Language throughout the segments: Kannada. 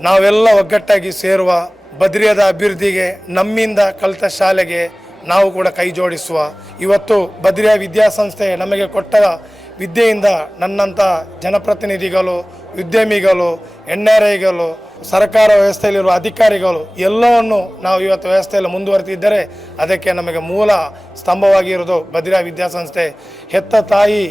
ನಾವೆಲ್ಲ ಒಗ್ಗಟ್ಟಾಗಿ ಸೇರುವ ಬದ್ರಿಯದ ಅಭಿವೃದ್ಧಿಗೆ ನಮ್ಮಿಂದ ಕಲಿತ ಶಾಲೆಗೆ ನಾವು ಕೂಡ ಕೈ ಜೋಡಿಸುವ. ಇವತ್ತು ಬದ್ರಿಯ ವಿದ್ಯಾಸಂಸ್ಥೆ ನಮಗೆ ಕೊಟ್ಟ ವಿದ್ಯೆಯಿಂದ ನನ್ನಂಥ ಜನಪ್ರತಿನಿಧಿಗಳು, ಉದ್ಯಮಿಗಳು ಎನ್ ಆರ್ ಐಗಳು ಸರ್ಕಾರ ವ್ಯವಸ್ಥೆಯಲ್ಲಿರುವ ಅಧಿಕಾರಿಗಳು ಎಲ್ಲವನ್ನು ನಾವು ಇವತ್ತು ವ್ಯವಸ್ಥೆಯಲ್ಲಿ ಮುಂದುವರೆತಿದ್ದರೆ ಅದಕ್ಕೆ ನಮಗೆ ಮೂಲ ಸ್ತಂಭವಾಗಿರೋದು ಬದ್ರಿಯಾ ವಿದ್ಯಾಸಂಸ್ಥೆ. ಹೆತ್ತ ತಾಯಿ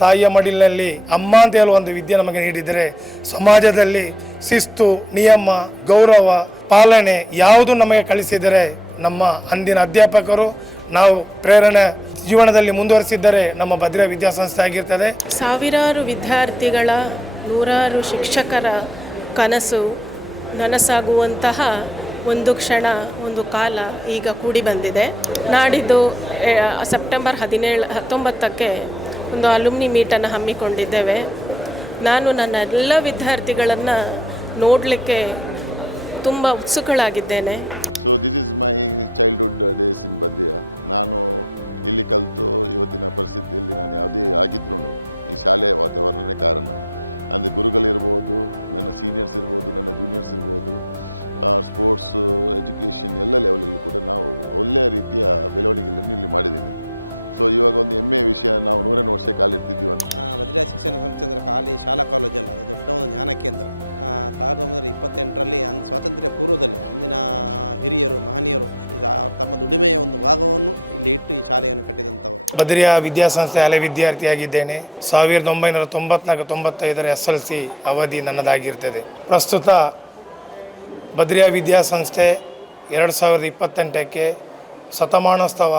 ತಾಯಿಯ ಮಡಿಲಿನಲ್ಲಿ ಅಮ್ಮ ಅಂತ ಹೇಳುವ ಒಂದು ವಿದ್ಯೆ ನಮಗೆ ನೀಡಿದರೆ ಸಮಾಜದಲ್ಲಿ ಶಿಸ್ತು, ನಿಯಮ, ಗೌರವ, ಪಾಲನೆ ಯಾವುದು ನಮಗೆ ಕಲಿಸಿದರೆ ನಮ್ಮ ಅಂದಿನ ಅಧ್ಯಾಪಕರು ನಾವು ಪ್ರೇರಣೆ ಜೀವನದಲ್ಲಿ ಮುಂದುವರಿಸಿದ್ದರೆ ನಮ್ಮ ಭದ್ರ ವಿದ್ಯಾಸಂಸ್ಥೆ ಆಗಿರ್ತದೆ. ಸಾವಿರಾರು ವಿದ್ಯಾರ್ಥಿಗಳ, ನೂರಾರು ಶಿಕ್ಷಕರ ಕನಸು ನನಸಾಗುವಂತಹ ಒಂದು ಕ್ಷಣ, ಒಂದು ಕಾಲ ಈಗ ಕೂಡಿ ಬಂದಿದೆ. ನಾಡಿದ್ದು ಸೆಪ್ಟೆಂಬರ್ ಹದಿನೇಳು, ಹತ್ತೊಂಬತ್ತಕ್ಕೆ ಒಂದು ಅಲುಮ್ನಿ ಮೀಟನ್ನು ಹಮ್ಮಿಕೊಂಡಿದ್ದೇವೆ. ನಾನು ನನ್ನ ಎಲ್ಲ ವಿದ್ಯಾರ್ಥಿಗಳನ್ನು ನೋಡಲಿಕ್ಕೆ ತುಂಬ ಉತ್ಸುಕಳಾಗಿದ್ದೇನೆ. So this is my childhood days in Badriya ನಾನು ಇಲ್ಲಿ ಕಲಿತು ಇವತ್ತಿನ ಪರಿಸ್ಥಿತಿಯಲ್ಲಿ ನಾನು ಯಾವುದೇ ಆಗಿದ್ರು ಈ ಶಾಲೆಯ ವಾತಾವರಣವೇ ಕಾರಣ. ಅಂದರೆ ಗುರುಗಳಿರ್ಬೋದು ನನ್ನ ಸೀನಿಯರ್ಸ್ ಇರ್ಬೋದು, ನನ್ನ ಜೂನಿಯರ್ಸ್ ಇರ್ಬೋದು ಸ್ಪೋರ್ಟ್ಸು ಎಜುಕೇಷನ್ ಎಲ್ಲ ಲೆವೆಲಲ್ಲೂ ಕೂಡ ನಾವು ಒಳ್ಳೆಯ ರೀತಿಯ ಬೆಳವಣಿಗೆಗಳನ್ನು ಇಲ್ಲಿ ಮಾಡಿದ್ದೀನಿ. ಸೊ ಇವಾಗ ಒಂದು ಹೆಮ್ಮೆಯ ವಿಷಯ ನಾವು ನೂರನೇ ವರ್ಷ ಕಾಲಿರ್ತಿದ್ದೀವಿ ಅಂತ. ಭದ್ರಾ ಶಿಕ್ಷಣ ಸಂಸ್ಥೆ ಅಂದರೆ ಖಾಲಿ ಶಾಲಾ ಕಾಲೇಜಲ್ಲ ಅದು ದೊಡ್ಡ ಒಂದು ಜ್ಞಾನ ಕೇಂದ್ರ. ಸಾವಿರದ ಒಂಬೈನೂರ ಇಪ್ಪತ್ತೆಂಟರಲ್ಲಿ ಅಂದ್ ಸ್ವಾತಂತ್ರ್ಯ ಪೂರ್ವದಲ್ಲಿ ಅಂದಿನ ಹಿರಿಯರು ಮಹನೀಯರು ಇದು ಅವ್ರ ತಮ್ಮ ದುಡಿಮೆಯ ಒಂದು ಭಾಗವನ್ನು ಇಲ್ಲಿ ಇಟ್ಟು ಈ ಶಾಲೆಯನ್ನು ಕಟ್ಟಿದಂಥವರು. ಬದ್ರಿಯಾ ವಿದ್ಯಾಸಂಸ್ಥೆ ಹಳೆ ವಿದ್ಯಾರ್ಥಿಯಾಗಿದ್ದೇನೆ. ಸಾವಿರದ ಒಂಬೈನೂರ ತೊಂಬತ್ನಾಲ್ಕು ತೊಂಬತ್ತೈದರ ಎಸ್ ಎಲ್ ಸಿ ಅವಧಿ ನನ್ನದಾಗಿರ್ತದೆ. ಪ್ರಸ್ತುತ ಬದ್ರಿಯಾ ವಿದ್ಯಾಸಂಸ್ಥೆ ಎರಡು ಸಾವಿರದ ಇಪ್ಪತ್ತೆಂಟಕ್ಕೆ ಶತಮಾನೋತ್ಸವ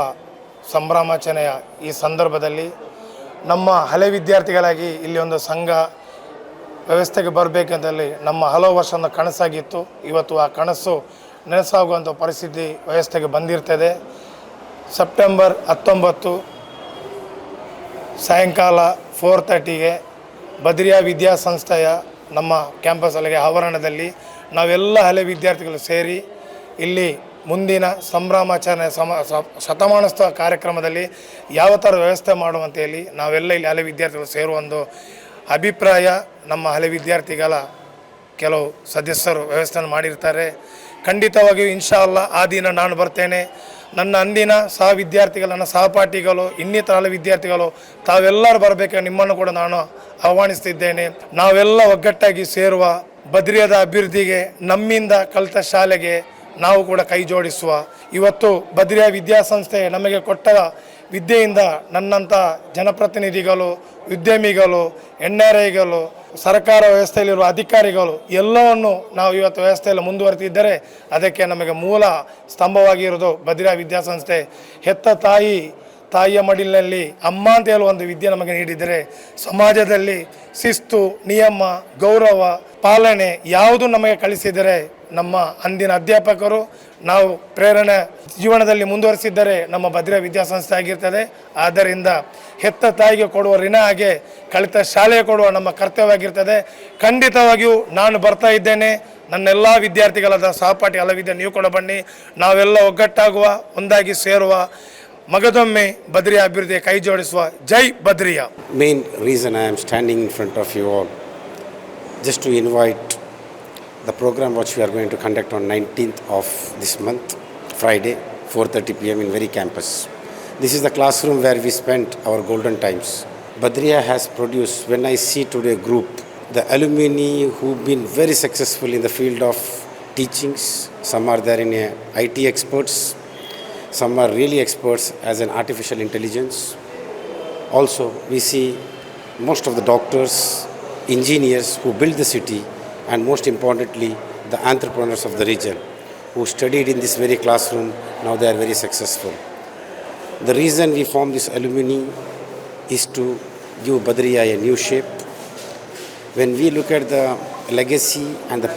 ಸಂಭ್ರಮಾಚರಣೆಯ ಈ ಸಂದರ್ಭದಲ್ಲಿ ನಮ್ಮ ಹಳೆ ವಿದ್ಯಾರ್ಥಿಗಳಾಗಿ ಇಲ್ಲಿ ಒಂದು ಸಂಘ ವ್ಯವಸ್ಥೆಗೆ ಬರಬೇಕಂತಲ್ಲಿ ನಮ್ಮ ಹಲವು ವರ್ಷದ ಕನಸಾಗಿತ್ತು. ಇವತ್ತು ಆ ಕನಸು ನೆನೆಸಾಗುವಂಥ ಪರಿಸ್ಥಿತಿ ವ್ಯವಸ್ಥೆಗೆ ಬಂದಿರ್ತದೆ. ಸೆಪ್ಟೆಂಬರ್ ಹತ್ತೊಂಬತ್ತು ಸಾಯಂಕಾಲ ಫೋರ್ ತರ್ಟಿಗೆ ಬದ್ರಿಯಾ ವಿದ್ಯಾಸಂಸ್ಥೆಯ ನಮ್ಮ ಕ್ಯಾಂಪಸ್ ಅಲ್ಲಿಗೆ ಆವರಣದಲ್ಲಿ ನಾವೆಲ್ಲ ಹಳೆ ವಿದ್ಯಾರ್ಥಿಗಳು ಸೇರಿ ಇಲ್ಲಿ ಮುಂದಿನ ಸಂಭ್ರಮಾಚರಣೆ ಸಮ ಶತಮಾನೋತ್ಸವ ಕಾರ್ಯಕ್ರಮದಲ್ಲಿ ಯಾವ ಥರ ವ್ಯವಸ್ಥೆ ಮಾಡುವಂತ ಹೇಳಿ ನಾವೆಲ್ಲ ಇಲ್ಲಿ ಹಳೆ ವಿದ್ಯಾರ್ಥಿಗಳು ಸೇರುವ ಒಂದು ಅಭಿಪ್ರಾಯ ನಮ್ಮ ಹಳೆ ವಿದ್ಯಾರ್ಥಿಗಳ ಕೆಲವು ಸದಸ್ಯರು ವ್ಯವಸ್ಥೆಯನ್ನು ಮಾಡಿರ್ತಾರೆ. ಖಂಡಿತವಾಗಿಯೂ ಇನ್ಶಾ ಅಲ್ಲ ಆ ದಿನ ನಾನು ಬರ್ತೇನೆ. ನನ್ನ ಅಂದಿನ ಸಹ ವಿದ್ಯಾರ್ಥಿಗಳು, ನನ್ನ ಸಹಪಾಠಿಗಳು ಇನ್ನಿತರ ಹಳೆ ವಿದ್ಯಾರ್ಥಿಗಳು, ತಾವೆಲ್ಲರೂ ಬರಬೇಕು ನಿಮ್ಮನ್ನು ಕೂಡ ನಾನು ಆಹ್ವಾನಿಸ್ತಿದ್ದೇನೆ. ನಾವೆಲ್ಲ ಒಗ್ಗಟ್ಟಾಗಿ ಸೇರುವ ಬದ್ರಿಯದ ಅಭಿವೃದ್ಧಿಗೆ, ನಮ್ಮಿಂದ ಕಲಿತ ಶಾಲೆಗೆ ನಾವು ಕೂಡ ಕೈ ಜೋಡಿಸುವ. ಇವತ್ತು ಬದ್ರಿಯಾ ವಿದ್ಯಾಸಂಸ್ಥೆ ನಮಗೆ ಕೊಟ್ಟ ವಿದ್ಯೆಯಿಂದ ನನ್ನಂಥ ಜನಪ್ರತಿನಿಧಿಗಳು, ಉದ್ಯಮಿಗಳು ಎನ್ ಆರ್ ಐಗಳು ಸರ್ಕಾರ ವ್ಯವಸ್ಥೆಯಲ್ಲಿರುವ ಅಧಿಕಾರಿಗಳು ಎಲ್ಲವನ್ನು ನಾವು ಇವತ್ತು ವ್ಯವಸ್ಥೆಯಲ್ಲಿ ಮುಂದುವರೆತಿದ್ದರೆ ಅದಕ್ಕೆ ನಮಗೆ ಮೂಲ ಸ್ತಂಭವಾಗಿರೋದು ಬದಿರಾ ವಿದ್ಯಾಸಂಸ್ಥೆ. ಹೆತ್ತ ತಾಯಿ, ತಾಯಿಯ ಮಡಿಲಿನಲ್ಲಿ ಅಮ್ಮ ಅಂತ ಹೇಳುವ ಒಂದು ವಿದ್ಯೆ ನಮಗೆ ನೀಡಿದರೆ ಸಮಾಜದಲ್ಲಿ ಶಿಸ್ತು, ನಿಯಮ, ಗೌರವ, ಪಾಲನೆ ಯಾವುದು ನಮಗೆ ಕಲಿಸಿದರೆ ನಮ್ಮ ಅಂದಿನ ಅಧ್ಯಾಪಕರು ನಾವು ಪ್ರೇರಣೆ ಜೀವನದಲ್ಲಿ ಮುಂದುವರಿಸಿದ್ದರೆ ನಮ್ಮ ಭದ್ರಾ ವಿದ್ಯಾಸಂಸ್ಥೆ ಆಗಿರ್ತದೆ. ಆದ್ದರಿಂದ ಹೆತ್ತ ತಾಯಿಗೆ ಕೊಡುವ ಋಣ ಹಾಗೆ ಕಲಿತ ಶಾಲೆಗೆ ಕೊಡುವ ನಮ್ಮ ಕರ್ತವ್ಯವಾಗಿರ್ತದೆ. ಖಂಡಿತವಾಗಿಯೂ ನಾನು ಬರ್ತಾ ಇದ್ದೇನೆ. ನನ್ನೆಲ್ಲ ವಿದ್ಯಾರ್ಥಿಗಳಾದ ಸಹಪಾಠಿ ಹಲವಿದ್ಯ ನೀವು ಕೂಡ ಬನ್ನಿ. ನಾವೆಲ್ಲ ಒಗ್ಗಟ್ಟಾಗುವ, ಒಂದಾಗಿ ಸೇರುವ, ಮಗದೊಮ್ಮೆ ಬದ್ರಿಯ ಅಭಿವೃದ್ಧಿಗೆ ಕೈ ಜೋಡಿಸುವ ಜೈ Badriya main reason I am standing in front of you all just to invite the program which we are going to conduct on 19th of this month Friday 4:30 pm in very campus. This is the classroom where we spent our golden times. Badriya has produced when I see today group the alumni who've been very successful in the field of teachings. Some are there in IT experts. Some are really experts as an artificial intelligence. Also, we see most of the doctors, engineers who built the city, and most importantly, the entrepreneurs of the region who studied in this very classroom. Now they are very successful. The reason we formed this alumni is to give Badriya a new shape. When we look at the legacy and the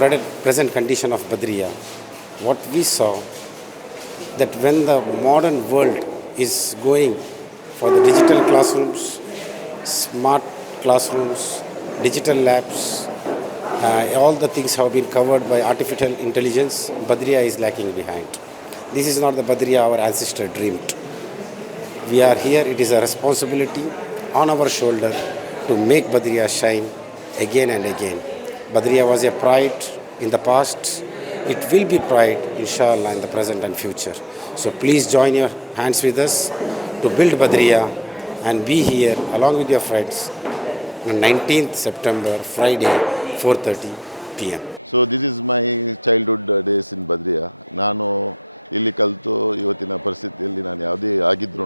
present condition of Badriya, what we saw that when the modern world is going for the digital classrooms, smart classrooms, digital labs, Uh, all the things have been covered by artificial intelligence, Badriya is lacking behind. This is not the Badriya our ancestor dreamed. We are here, it is a responsibility on our shoulder to make Badriya shine again and again. Badriya was a pride in the past, it will be pride, inshallah, in the present and future. So please join your hands with us to build Badriya and be here along with your friends on 19th September, Friday, 4.30 M so this is my childhood days in Badriya ನಾನು ಇಲ್ಲಿ ಕಲಿತು ಇವತ್ತಿನ ಪರಿಸ್ಥಿತಿಯಲ್ಲಿ ನಾನು ಯಾವುದೇ ಆಗಿದ್ರೂ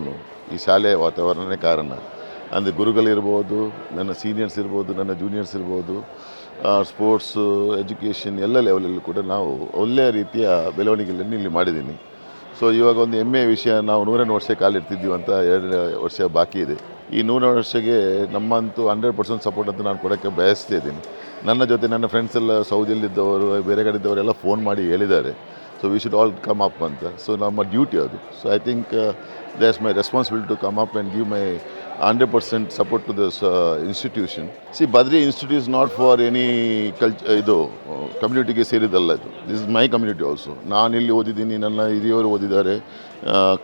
ಈ ಶಾಲೆಯ ವಾತಾವರಣನೇ ಕಾರಣ. ಅಂದರೆ ಗುರುಗಳಿರ್ಬೋದು ನನ್ನ ಸೀನಿಯರ್ಸ್ ಇರ್ಬೋದು, ನನ್ನ ಜೂನಿಯರ್ಸ್ ಇರ್ಬೋದು ಸ್ಪೋರ್ಟ್ಸು ಎಜುಕೇಷನ್ ಎಲ್ಲ ಲೆವೆಲಲ್ಲೂ ಕೂಡ ನಾವು ಒಳ್ಳೆಯ ರೀತಿಯ ಬೆಳವಣಿಗೆಗಳನ್ನು ಇಲ್ಲಿ ಮಾಡಿದ್ದೀನಿ. ಸೊ ಇವಾಗ ಒಂದು ಹೆಮ್ಮೆಯ ವಿಷಯ ನಾವು ನೂರನೇ ವರ್ಷ ಕಾಲಿಡ್ತಿದ್ದೀವಿ ಅಂತ ಎರಡು ವರ್ಷ ಬಾಕಿ ಇದೆ. ಈ ನೂರನೇ ವರ್ಷಕ್ಕೆ ನಮ್ಮಂತೂ ಹಂಡ್ರೆಡ್ ಪರ್ಸೆಂಟ್ ಸಪೋರ್ಟ್ ಅಂತ ನಾನು ಕೊಡೋಕ್ಕೆ ಬಯಸ್ತಾ ಇದ್ದೀನಿ. ನನ್ನ ಜೊತೆ ನನ್ನ ಫ್ರೆಂಡ್ಸ್ ಎಲ್ಲ ಸೌದಿಯಲ್ಲಿದ್ದವರು ಬೇರೆ ಕಡೆ ಇದ್ದವರೆಲ್ಲ ಫೋನ್ ಮಾಡಿ ಹೇಳಿದ್ದಾರೆ. So we should all come up ಅಂತ. ಸೊ ನಮ್ಮ ಡ್ಯೂಟಿ ಅದು. So I think that's my responsibility to come up and give my hundred percent support to this institution see Badri institute is not for any cult ಇದು ಕಮ್ಯುನಿಟಿಗೆ ಸೇರಿದಲ್ಲ ಇದು. This is my community also ನಾನು ಇಲ್ಲಿ ಓದಿದ್ದೀನಿ, ನನ್ನ ಹಿರಿಯವರು ಓದಿದ್ದಾರೆ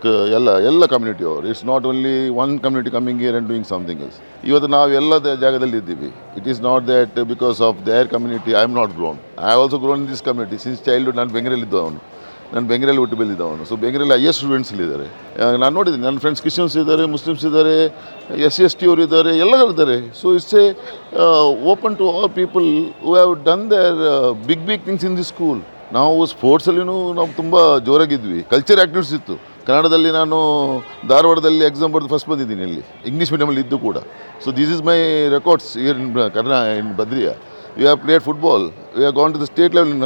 ಕ, ಎಲ್ಲ ಎಲ್ಲ ಕಮ್ಯುನಿಟಿ ಅವರು. It's not only one community coming year and doing something else ಇವತ್ತು ನಾವು ಎಲ್ಲ ಜಾಗದಲ್ಲಿ ಇದ್ದೀವಿ. It is not that because of their community I am not grown I also grown in this community since childhood ನಾನು ಬೆಂಗಳೂರಲ್ಲಿದ್ದವನು. ನಾನು ಬೆಂಗಳೂರಲ್ಲಿ ಹುಟ್ಟು ಬೆಳೆದಿದ್ದವನು ಸೊ ಬೆಂಗಳೂರಲ್ಲಿ ಹೈಯೆಸ್ಟ್ ಸ್ಟೂಡೆಂಟ್ಸ್ಲಿದ್ದಾರೆ ನಾನು ನೋಡಿದ್ದೀನಿ, ನನ್ನ ಫ್ರೆಂಡ್ಸ್ ಕ್ರಿಶ್ಚಿಯನ್ಸ್ ಇದ್ದಾರೆ ಮುಸ್ಲಿಮ್ಸ್ ಇದ್ದಾರೆ ಎಸ್ ಸಿ ಎಸ್ ಟಿ ಅವರು ಇದ್ದಾರೆ, ಎಲ್ಲರೂ ಇದ್ದಾರೆ. So it's a open to all people who have done their big big things in the school ನಾವು ಸ್ಪೋರ್ಟ್ಸಲ್ಲಿನೂ ನಾವು ತುಂಬ ಜೋರಾಗಿದ್ವಿ. ಕಲ್ಚರ್ ಆ್ಯಕ್ಟಿವಿಟೀಸ್ ಇತ್ತು. ಕನ್ನಡದಲ್ಲಿ ನಾನು ಧಾರವಾಡದಲ್ಲಿ ಎಕ್ಸಾಮ್ ಬರೆದು ಫಸ್ಟ್ ಬಂದಿದ್ದೀನಿ ಇಲ್ಲಿ. ಇಂಗ್ಲೀಷ್ ಮೀಡಿಯಮಲ್ಲಿ ಇದ್ದು ಕೂಡ. So this is my records in ಕರ್ನಾ in Badriya you have played football you have gone to the state level in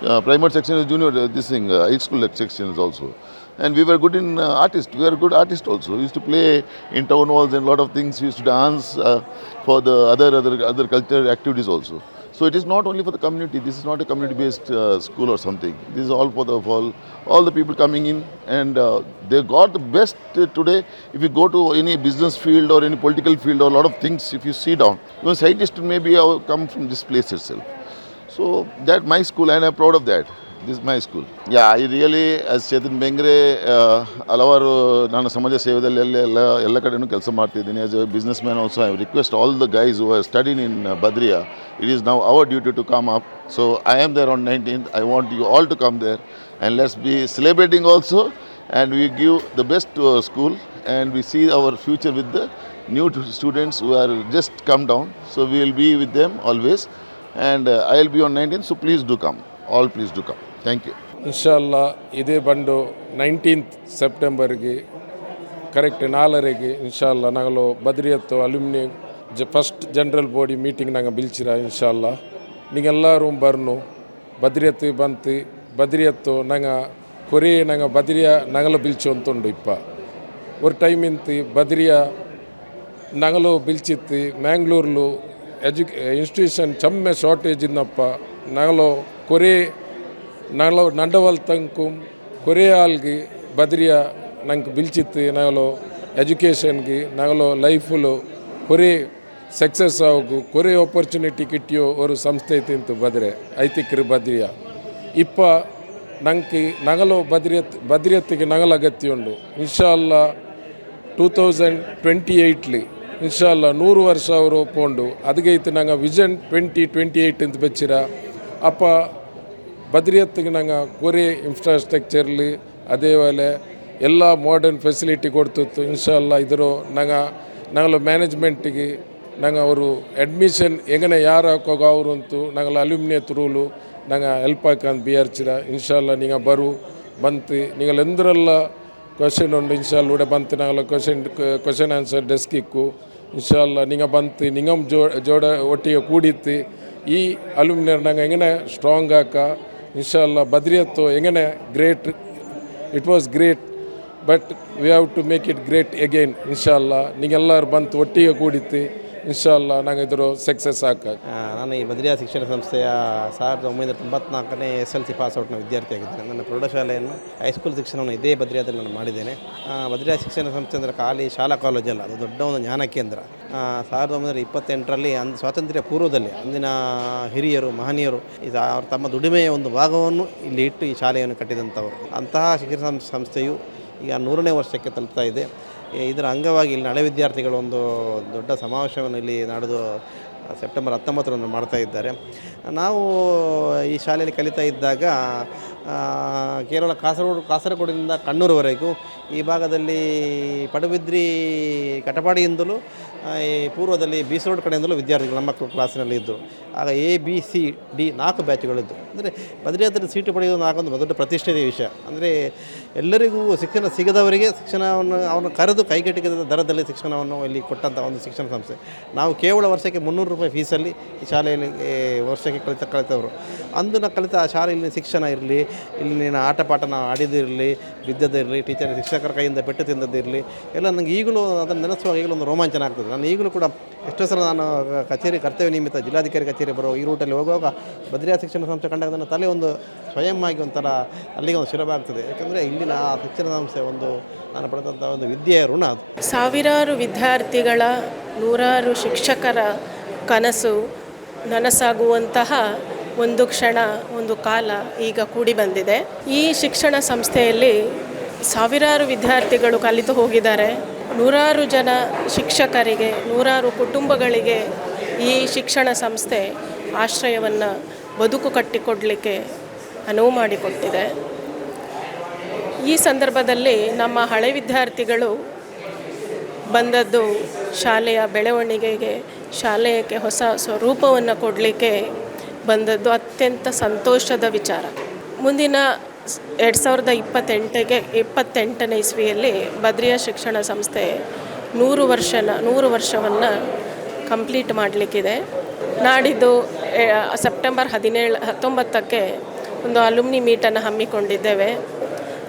primary section is junior uh, this thing uh, high school section is also. And we were good in uh, artist. We were good artist also. We used to play in town halls and a lot of things. We used to dance uh, for the other other other cultural activities also. So it is not only for the community. This is not a community based uh, school or something. This is all for the for all, all the people coming in. And uh, they got the best uh, today. If you go to any business field or any political field or a lot of things if you see down even scientists maybe have come from this place itself so that my school, and I'm proud of that. This my school yeah I really as Chetan Bengre ಹಲವಾರು ನಾನು ಸಮಾಜ ಸೇವೆಯಲ್ಲಿ ಎಲ್ಲ ಎಲ್ಲ ಎಲ್ಲ ಕಡೆಯೂ ಕೆಲಸ ಮಾಡ್ತಿದ್ದೀನಿ. As a businessman also I request all the guys who are studying in Badriya it is now our duty to come up so I am there on nineteenth I want you all to come there and let's be celebrating also and we give the best school and we see our future with the new students students are just come down so we will be with them them always. And uh, I'll be on 19th, so please come all please please come thank you. ಇನ್ಶಾಲ್ಲ ಇದೇ ಬಂದು ನೈನ್ಟೀನ್ತ್ ಸೆಪ್ಟೆಂಬರ್ಗೆ ಕರೆಕ್ಟ್ ನಾಲರೆಗೆ ಇನ್ಶಾಲ್ಲ ನಾವು ಬದ್ರಿಯತ್ತು ಅಲ್ಯೂಮಿನಿಯಂ ಜ ಫಸ್ಟ್ ಜನರಲ್ ಬಾಡಿ ಮೀಟಿಂಗ್ ನಂಗೆ ಬಿಲ್ಚಿರ ಇನ್ಶಾಲ್ಲ ನೀಗೆಲ್ಲರೂ ಬರ್ನು ಬದ್ರಿಯತ್ತು ಬಂತು ಬದ್ರಿಯತ್ತು ನಂಗೆ ಕೊರಿ ನಂಗೆ ಬದ್ರಿಯ ನಗಲು ಬಿಲ್ಚು ಅಂತುಂಡು ಇಪ್ಪ ஒரு ಟೈಮ್ ಇಂತಿ ಬದ್ರಿಯ ನಗಲು ಬಿಲ್ಚಿತ್ತಿ ಮ್ಯಾಂಗ್ಳೂರ್ಲು ಎಜು ಇನ್ಸ್ಟಿಟ್ಯೂಷನ್ ಚಮ್ಮೆ ಶಾರ್ಟೇಜ್ ಇನ್ನಪ್ಪ. ನಗಲು ಕೊರೆ, ನಗಲು ನಂಡವಲ್ ತಂಕು ಕೊರೆಯಾಲ್ಗಿ ಬದ್ರಿಯ ನಂಗೆ ಬಿಲ್ಚಿತ್ತು ನಗಲು ಎಜುಕೇಷನ್ಗೆ ನಗಲು ಲೈಫುಲು ಕೊರೆ ಸಕ್ಸಸ್ ಆಗು ಕೊರೆ ಆಪರ್ಚುನಿಟಿ ಕಿಟ್ಟಿಯೋ ಅವರು ಸಂಸ್ಥೆ ತಿಂತು ಬದ್ರೆ, ಐತಿಕ್ರಿ ಬದ್ರಿಯ. ಇಪ್ಪ ನಂಗೆ ನಗಲು ಬದ್ರಿಯತ್, ಬದ್ರಿಯತ್ತಿಗೆ ನಗಲು ಅಗತ್ಯ ಉಂಡು. ಇನ್ಶಾಲ್ಲ ಟೂ ತೌಸಂಡ್ ಟ್ವೆಂಟಿ ಏಯ್ಟ್ಲಿ ಇನ್ಶಾಲ್ಲ ನೂರು ವರ್ಷ ಅವರು ಪೋಂಡು ಅದಕ್ಕೆ ಇತ್ತು ನಂಗೆ ವಿಷನ್ ಟ್ವೆಂಟಿ ಟ್ವೆಂಟಿ ಏಯ್ಟ್ ಅಂತ ಬೆಚ್ಚಿರ. ಅಪ್ಪ ಬದ್ರಿಯತ್ತಿಗೆ ನಂಗೆ ಕೊರೆ ಇನ್ಫ್ರಾಸ್ಟ್ರಕ್ಚರ್ಲಿ ಅದೇ ವೇಳೆ ಎಲ್ಲ ಮಾಡರ್ನ್ ಫೆಸಿಲಿಟಿ ಕೊಡ್ತಿತ್ತು. ಇನ್ಶಾಲ್ಲ ಇದ್ರು ನಂಗೆ ನಂಗಲು ಮ್ಯಾನೇಜ್ಮೆಂಟಿಗೆ ನಂಗೆ ಅವರು ಅಡ್ಮಿಷನ್ ಹೆಂಗನೆ ಯಾರು ಹಾಕೋಗ ಅವರು ಅಂತೂ ನಂಗಲ ಅಲ್ಯೂಮಿನಿಯ ತುರುಲು ನಂಗೆ ಹೆಲ್ಪ್ ಆರ್ ಬಿಯರ್ಚಿರ ಇನ್ಶಾಲ್ಲ ನೀವು ಬರು, ಬಂತು. ನಿಂಗಲೆಂದ್ರೆಲ್ಲ ಕ್ವಶನ್ ಉಂಡು ಇನ್ಶಾಲ್ ಉಡೆ ಬಂತು ನಾಲ್ಕು ಕ್ವಶನ್ ಕ್ವಶನ್ ಆನ್ಸರ್ ಡೆಸ್ಕ್ ಇಕ್ಕು. ಇನ್ಶಾಲ್ಲ ನಿಂಗೆ ಬಂತು ನಿಂಗಮ್ ಜೋ, ಜೋಡ ಒಟ್ಟಿಗೆ ಕೂಡಿತ್ತು. ಈ ಅಲ್ಯೂಮಿನಿಯರ್ ನಂಗೆ ಹೆಂಗನೆ ಸ್ಟ್ರಾಂಗ್ ಆಕ ಇನ್ಶಾಲ್ಲ ಬದ್ರಿಯತ್ತು ಹೆಂಗನೆ great it was great but we have to make it great again ಇನ್ಶಾಲ್ಲ ನಿಂಗೆಲ್ಲರೂ ಬಂತು ಒಟ್ಟಿಗೆ ಕೂಡಿತ್ತು. ಇನ್ಶಾಲ್ಲ ನಂಗೆ ಇದ್ರ ಸಕ್ಸಸ್ ಆಗ ನಾನು ಈ ಬದ್ರಿಯಾ ಶಿಕ್ಷಣ ಸಂಸ್ಥೆಯ ಸಾವಿರದ ಒಂಬೈನೂರ ತೊಂಬತ್ನಾಲ್ಕನೇ ಎಸ್ ಎಲ್ ಸಿ ಪಾಸ್ಔಟ್ನ ವಿದ್ಯಾರ್ಥಿಯಾಗಿದ್ದೇನೆ ನನ್ನ ಪ್ರೌಢಶಾಲೆಯನ್ನು ಹೈಸ್ಕೂಲ್ ಶಿಕ್ಷಣವನ್ನು ಇದೇ ಬದ್ರಿಯಾದಲ್ಲಿ ನಾನು ಮಾಡಿದ್ದೇನೆ. ಬದ್ರಿಯಾ ಶಿಕ್ಷಣ ಸಂಸ್ಥೆ ಅಂದರೆ ಖಾಲಿ ಶಾಲಾ ಕಾಲೇಜಲ್ಲ ಅದು ದೊಡ್ಡ ಒಂದು ಜ್ಞಾನ ಕೇಂದ್ರ. ಸಾವಿರದ ಒಂಬೈನೂರ ಇಪ್ಪತ್ತೆಂಟರಲ್ಲಿ ಅಂದ್, ಸ್ವಾತಂತ್ರ್ಯ ಪೂರ್ವದಲ್ಲಿ ಅಂದಿನ ಹಿರಿಯರು, ಮಹನೀಯರು ಇದು ಅವ್ರು ತಮ್ಮ ದುಡಿಮೆಯ ಒಂದು ಭಾಗವನ್ನು ಇಲ್ಲಿ ಇಟ್ಟು ಈ ಶಾಲೆಯನ್ನು ಕಟ್ಟಿದಂಥವರು. ಅಂತಹ ಶಿಕ್ಷಣ ಸಂಸ್ಥೆಯು ಈಗ ನೂರನೇ ವರ್ಷಕ್ಕೆ ತಲುಪ್ತಾ ಇದೆ. ಇದರ ಅಂಗವಾಗಿ ಇಲ್ಲಿ ನಳೆ ವಿದ್ಯಾರ್ಥಿಗಳು ಒಂದು ದೊಡ್ಡ ಸಮಾವೇಶವನ್ನು ಇಲ್ಲಿ ನಡೆದು ಸೆಪ್ಟೆಂಬರ್ ಹತ್ತೊಂಬತ್ತರಂದು ಮಾಡ್ತಾ ಇದ್ದಾರೆ. ನಾವು ಈ ಶಾಲೆಯಲ್ಲಿ ಕಲಿತಾ ಇದ್ದಾಗ ಕೇರಳ ಕಾಸರಗೋಡು, ಕಾಸರಗೋಡಿನಿಂದ ಕಣ್ಣೂರುವರೆಗೂ ಈ ಭಾಗದಲ್ಲಿ ಪಡುಬಿದ್ರಿ, ಕಟಪಾಡಿಯಿಂದಲೂ ಈ ಪೂರ್ವದಲ್ಲಿ ಬೀಸ್ ರೋಡ್ ಕಡೆಯಿಂದಲೂ ವಿದ್ಯಾರ್ಥಿಗಳು ನಮ್ಮ ಮಕ್ಕಳು ಕ್ಲಾಸಿನಲ್ಲಿ ಇದ್ದರು. ಆಗ ಎ, ಬಿ, ಸಿ, ಡಿ ನಾಲ್ಕು ಬ್ಯಾಚ್ಗಳಿದ್ದು ಅಂದರೆ ಬದ್ರಿಯಾದಲ್ಲಿ ಸೀಟು ಪಡೆಯೋದು ನಾಲ್ಕೊಂದು ದೊಡ್ಡ ಪ್ರತಿಷ್ಠೆಯ ವಿಷಯ. ಅಂದರೆ ಎಲ್ಲರಿಗೂ ಶಿಕ್ಷಣ ಸಿಗದವರಿಗೆ ಶಿಕ್ಷಣವನ್ನು ಅವನು ಕರೆದು ಕೈಗೆಟಕಿದ ದರದಲ್ಲಿ ಶಿಕ್ಷಣವನ್ನು ಇಲ್ಲಿ ಕೊಟ್ಟಂಥ ಒಂದು ಶಿಕ್ಷಣ ಸಂಸ್ಥೆ. ನಾವು ಕೇವಲ ವರ್ಷಕ್ಕೆ ಮುನ್ನೂರು ರೂಪಾಯಿ ಫೀಸಲ್ಲಿ ಈ ಶಾಲೆಯಲ್ಲಿ ವರ್ಷಕ್ಕೆ ಕಲಿತ ಕಲಿತವರು ಅಂದು ಕಲಿತ ಆ ಶಾಲೆಯಲ್ಲಿ ಶಿಕ್ಷಣ ಇರಲಿ, ಇಲ್ಲಿನ ಆಟ ಪಾಠ ನಾವು ಆಡಿದಿರಲಿ ಬಿದ್ದದಿರಲಿ ಟೀಚರ್ ಶಿಕ್ಷಕರ ಕೈಯಿಂದ ಪೆಟ್ಟು ತಿಂದದಿರಲಿ ಎಲ್ಲ ನನಗೆ ಈಗಲೂ ಅದನ್ನು ನೆನೆಸುವಾಗ ಈಗಲೂ ಒಂದು ರೋಮಾಂಚನ ಆಗ್ತದೆ. ನಾನು ಈಗಲೂ ಕೂಡ ಎಷ್ಟೋ ಸಲ ನಾನು ಕಚೇರಿ, ಕರ್ತವ್ಯ ನಿಮಿತ್ತ ಜಿಲ್ಲಾಧಿಕಾರಿ ಕಚೇರಿ ಬರೋ ಈ ರೂಟಲ್ಲಿ ಹೋಗುವಾಗ ಬದ್ರಿಯಾ ಶಿಕ್ಷಣ ಸಂಸ್ಥೆ ಕಂಡಾಗ ನನ್ನ ತಲೆ ಒಂದು ಸ್ವಯಂ ಆಗಿ ಒಂಥರ ಅಲ್ಲಿಗೆ ಒಂದು ಸುಲಭ ಆಗ್ತದೆ. ಯಾಕಂದರೆ ಇಲ್ಲಿನ ಆ ಶಿಕ್ಷಣ ಸಂಸ್ಥೆ ಒಂದು ನಾನು ಪಡೆದಂಥ ಒಂದು ವಿದ್ಯೆಯ ಋಣ ಅದು. ಸಾವಿರಾರು ವಿದ್ಯಾರ್ಥಿಗಳ, ನೂರಾರು ಶಿಕ್ಷಕರ ಕನಸು ನನಸಾಗುವಂತಹ ಒಂದು ಕ್ಷಣ, ಒಂದು ಕಾಲ ಈಗ ಕೂಡಿ ಬಂದಿದೆ. ಈ ಶಿಕ್ಷಣ ಸಂಸ್ಥೆಯಲ್ಲಿ ಸಾವಿರಾರು ವಿದ್ಯಾರ್ಥಿಗಳು ಕಲಿತು ಹೋಗಿದ್ದಾರೆ. ನೂರಾರು ಜನ ಶಿಕ್ಷಕರಿಗೆ, ನೂರಾರು ಕುಟುಂಬಗಳಿಗೆ ಈ ಶಿಕ್ಷಣ ಸಂಸ್ಥೆ ಆಶ್ರಯವನ್ನು ಬದುಕು ಕಟ್ಟಿಕೊಡಲಿಕ್ಕೆ ಅನುವು ಮಾಡಿಕೊಟ್ಟಿದೆ. ಈ ಸಂದರ್ಭದಲ್ಲಿ ನಮ್ಮ ಹಳೆ ವಿದ್ಯಾರ್ಥಿಗಳು ಬಂದದ್ದು ಶಾಲೆಯ ಬೆಳವಣಿಗೆಗೆ ಶಾಲೆಯಕ್ಕೆ ಹೊಸ ಸ್ವರೂಪವನ್ನು ಕೊಡಲಿಕ್ಕೆ ಬಂದದ್ದು ಅತ್ಯಂತ ಸಂತೋಷದ ವಿಚಾರ. ಮುಂದಿನ ಎರಡು ಸಾವಿರದ ಇಪ್ಪತ್ತೆಂಟಿಗೆ ಇಪ್ಪತ್ತೆಂಟನೇ ಇಸ್ವಿಯಲ್ಲಿ ಬದ್ರಿಯಾ ಶಿಕ್ಷಣ ಸಂಸ್ಥೆ ನೂರು ವರ್ಷನ ನೂರು ವರ್ಷವನ್ನು ಕಂಪ್ಲೀಟ್ ಮಾಡಲಿಕ್ಕಿದೆ. ನಾಡಿದ್ದು ಸೆಪ್ಟೆಂಬರ್ ಹದಿನೇಳು, ಹತ್ತೊಂಬತ್ತಕ್ಕೆ ಒಂದು ಅಲುಮ್ನಿ ಮೀಟನ್ನು ಹಮ್ಮಿಕೊಂಡಿದ್ದೇವೆ.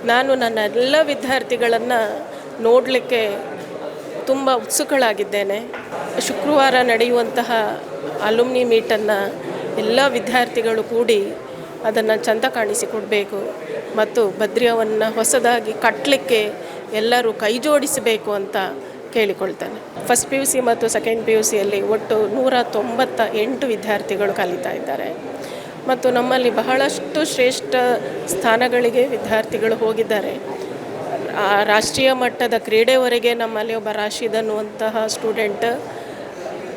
ನಾನು ನನ್ನ ಎಲ್ಲ ವಿದ್ಯಾರ್ಥಿಗಳನ್ನು ನೋಡಲಿಕ್ಕೆ ತುಂಬ ಉತ್ಸುಕಳಾಗಿದ್ದೇನೆ. ಶುಕ್ರವಾರ ನಡೆಯುವಂತಹ ಅಲುಮ್ನಿ ಮೀಟನ್ನು ಎಲ್ಲ ವಿದ್ಯಾರ್ಥಿಗಳು ಕೂಡಿ ಅದನ್ನು ಚಂದ ಕಾಣಿಸಿಕೊಡಬೇಕು ಮತ್ತು ಭದ್ರಿಯವನ್ನು ಹೊಸದಾಗಿ ಕಟ್ಟಲಿಕ್ಕೆ ಎಲ್ಲರೂ ಕೈ ಜೋಡಿಸಬೇಕು ಅಂತ ಕೇಳಿಕೊಳ್ತಾನೆ. ಫಸ್ಟ್ ಪಿ ಯು ಸಿ ಮತ್ತು ಸೆಕೆಂಡ್ ಪಿ ಯು ಸಿಯಲ್ಲಿ ಒಟ್ಟು ನೂರ ತೊಂಬತ್ತ ಎಂಟು ವಿದ್ಯಾರ್ಥಿಗಳು ಕಲಿತಾ ಇದ್ದಾರೆ. ಮತ್ತು ನಮ್ಮಲ್ಲಿ ಬಹಳಷ್ಟು ಶ್ರೇಷ್ಠ ಸ್ಥಾನಗಳಿಗೆ ವಿದ್ಯಾರ್ಥಿಗಳು ಹೋಗಿದ್ದಾರೆ. ರಾಷ್ಟ್ರೀಯ ಮಟ್ಟದ ಕ್ರೀಡೆವರೆಗೆ ನಮ್ಮಲ್ಲಿ ಒಬ್ಬ ರಾಶಿದ್ ಅನ್ನುವಂತಹ ಸ್ಟೂಡೆಂಟ್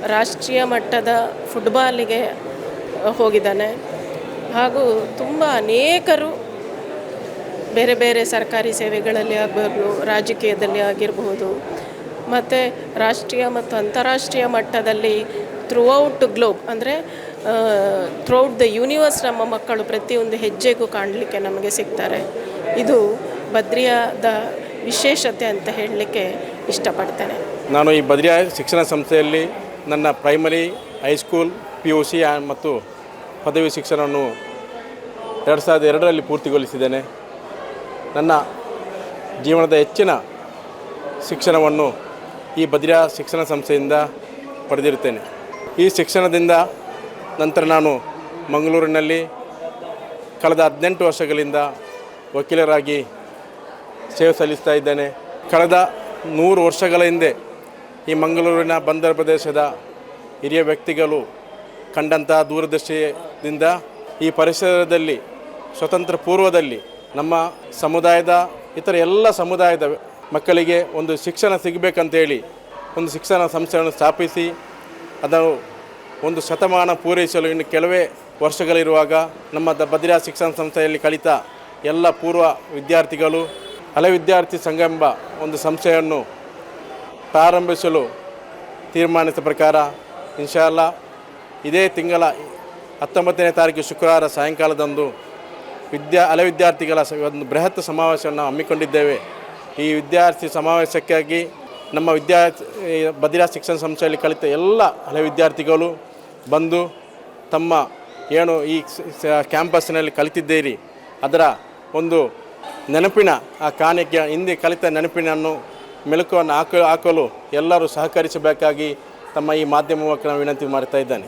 ರಾಷ್ಟ್ರೀಯ ಮಟ್ಟದ ಫುಟ್ಬಾಲಿಗೆ ಹೋಗಿದ್ದಾನೆ. ಹಾಗೂ ತುಂಬ ಅನೇಕರು ಬೇರೆ ಬೇರೆ ಸರ್ಕಾರಿ ಸೇವೆಗಳಲ್ಲಿ ಆಗಬಹುದು ರಾಜಕೀಯದಲ್ಲಿ ಆಗಿರಬಹುದು ಮತ್ತು ರಾಷ್ಟ್ರೀಯ ಮತ್ತು ಅಂತಾರಾಷ್ಟ್ರೀಯ ಮಟ್ಟದಲ್ಲಿ ಥ್ರೂಔಟ್ ಗ್ಲೋಬ್ ಅಂದರೆ ಥ್ರೂಔಟ್ ದ ಯೂನಿವರ್ಸ್ ನಮ್ಮ ಮಕ್ಕಳು ಪ್ರತಿಯೊಂದು ಹೆಜ್ಜೆಗೂ ಕಾಣಲಿಕ್ಕೆ ನಮಗೆ ಸಿಗ್ತಾರೆ. ಇದು ಬದ್ರಿಯಾದ ವಿಶೇಷತೆ ಅಂತ ಹೇಳಲಿಕ್ಕೆ ಇಷ್ಟಪಡ್ತೇನೆ. ನಾನು ಈ ಬದ್ರಿಯಾ ಶಿಕ್ಷಣ ಸಂಸ್ಥೆಯಲ್ಲಿ ನನ್ನ primary high school P U C ಮತ್ತು ಪದವಿ ಶಿಕ್ಷಣವನ್ನು ಎರಡು ಸಾವಿರದ ಎರಡರಲ್ಲಿ ಪೂರ್ತಿಗೊಳಿಸಿದ್ದೇನೆ. ನನ್ನ ಜೀವನದ ಹೆಚ್ಚಿನ ಶಿಕ್ಷಣವನ್ನು ಈ ಬದಿರಾ ಶಿಕ್ಷಣ ಸಂಸ್ಥೆಯಿಂದ ಪಡೆದಿರುತ್ತೇನೆ. ಈ ಶಿಕ್ಷಣದಿಂದ ನಂತರ ನಾನು ಮಂಗಳೂರಿನಲ್ಲಿ ಕಳೆದ ಹದಿನೆಂಟು ವರ್ಷಗಳಿಂದ ವಕೀಲರಾಗಿ ಸೇವೆ ಸಲ್ಲಿಸ್ತಾ ಇದ್ದೇನೆ. ಕಳೆದ ನೂರು ವರ್ಷಗಳ ಹಿಂದೆ ಈ ಮಂಗಳೂರಿನ ಬಂದರ್ ಪ್ರದೇಶದ ಹಿರಿಯ ವ್ಯಕ್ತಿಗಳು ಕಂಡಂತಹ ದೂರದೃಷ್ಟಿಯಿಂದ ಈ ಪರಿಸರದಲ್ಲಿ, ಸ್ವತಂತ್ರ ಪೂರ್ವದಲ್ಲಿ ನಮ್ಮ ಸಮುದಾಯದ, ಇತರ ಎಲ್ಲ ಸಮುದಾಯದ ಮಕ್ಕಳಿಗೆ ಒಂದು ಶಿಕ್ಷಣ ಸಿಗಬೇಕಂತೇಳಿ, ಒಂದು ಶಿಕ್ಷಣ ಸಂಸ್ಥೆಯನ್ನು ಸ್ಥಾಪಿಸಿ ಅದನ್ನು ಒಂದು ಶತಮಾನ ಪೂರೈಸಲು ಇನ್ನು ಕೆಲವೇ ವರ್ಷಗಳಿರುವಾಗ ನಮ್ಮ ದ ಭದ್ರಾ ಶಿಕ್ಷಣ ಸಂಸ್ಥೆಯಲ್ಲಿ ಕಲಿತ ಎಲ್ಲ ಪೂರ್ವ ವಿದ್ಯಾರ್ಥಿಗಳು, ಹಳೆ ವಿದ್ಯಾರ್ಥಿ ಸಂಘ ಎಂಬ ಒಂದು ಸಂಸ್ಥೆಯನ್ನು ಪ್ರಾರಂಭಿಸಲು ತೀರ್ಮಾನಿಸಿದ ಪ್ರಕಾರ ಇನ್ಶಾಲ್ಲ ಇದೇ ತಿಂಗಳ ಹತ್ತೊಂಬತ್ತನೇ ತಾರೀಕು ಶುಕ್ರವಾರ ಸಾಯಂಕಾಲದಂದು ವಿದ್ಯಾ ಹಳೆ ವಿದ್ಯಾರ್ಥಿಗಳ ಒಂದು ಬೃಹತ್ ಸಮಾವೇಶವನ್ನು ನಾವು ಹಮ್ಮಿಕೊಂಡಿದ್ದೇವೆ. ಈ ವಿದ್ಯಾರ್ಥಿ ಸಮಾವೇಶಕ್ಕಾಗಿ ನಮ್ಮ ವಿದ್ಯಾರ್ಥಿ ಈ ಬದಿರಾ ಶಿಕ್ಷಣ ಸಂಸ್ಥೆಯಲ್ಲಿ ಕಲಿತ ಎಲ್ಲ ಹಳೆ ವಿದ್ಯಾರ್ಥಿಗಳು ಬಂದು ತಮ್ಮ ಏನು ಈ ಕ್ಯಾಂಪಸ್ನಲ್ಲಿ ಕಲಿತಿದ್ದೀರಿ. ಅದರ ಒಂದು ನೆನಪಿನ ಆ ಕಾಣಿಕೆ ಹಿಂದೆ ಕಲಿತ ನೆನಪಿನನ್ನು ಮೆಲುಕನ್ನು ಹಾಕ ಹಾಕಲು ಎಲ್ಲರೂ ಸಹಕರಿಸಬೇಕಾಗಿ ತಮ್ಮ ಈ ಮಾಧ್ಯಮ ನಾನು ವಿನಂತಿ ಮಾಡ್ತಾ ಇದ್ದೇನೆ.